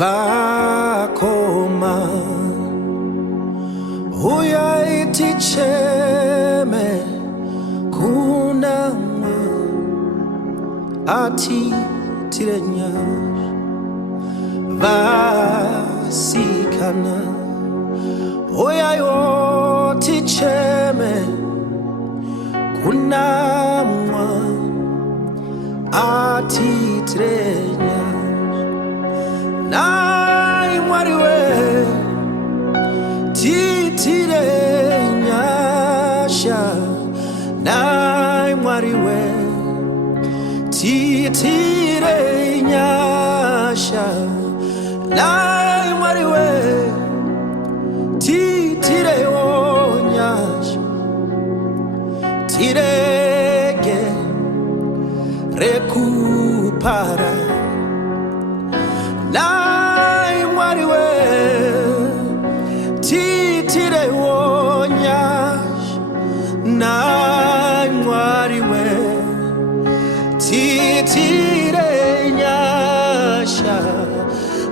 vakoma uyaiticheme kunama ati tirenya vasikana uyayoticheme kunama ati tirenya Nhai Mwariwee titire nyasha Nhai Mwariwee titire nyasha Nhai Mwariwee titire nyasha tirege rekupara Nhai Mwariwee titire nyasha Nhai Mwariwee titire nyasha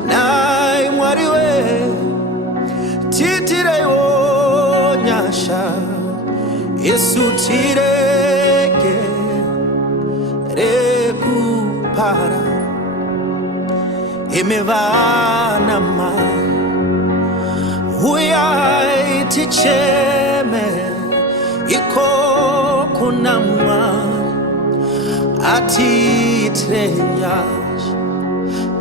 Nhai Mwariwee titire nyasha Yesu tirege rekupara Imevana mai uyaiticheme iko kunama atitrenyas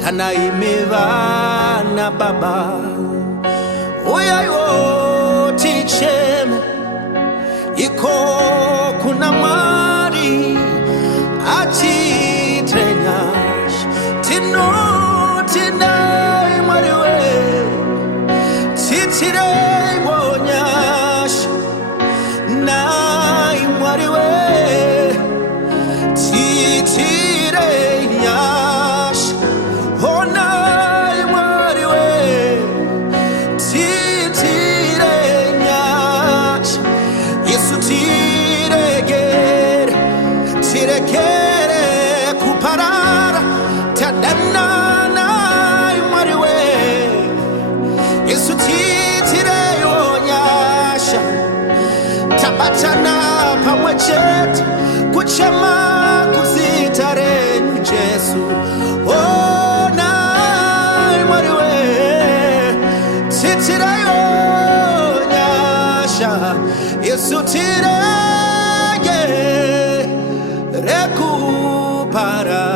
kana imevana baba uyayoticheme iko kunamari atitrenyas tino Nhai Mwariwee titire nyasha Nhai Mwariwee titire nyasha oh Nhai Mwariwee titire nyasha Yesu tiregere kuparara tadana Yesu titire nyasha tabatana pamwe chetu kuchema kuzitare Yesu oh Nhai Mwariwee titire nyasha Yesu tirege rekupara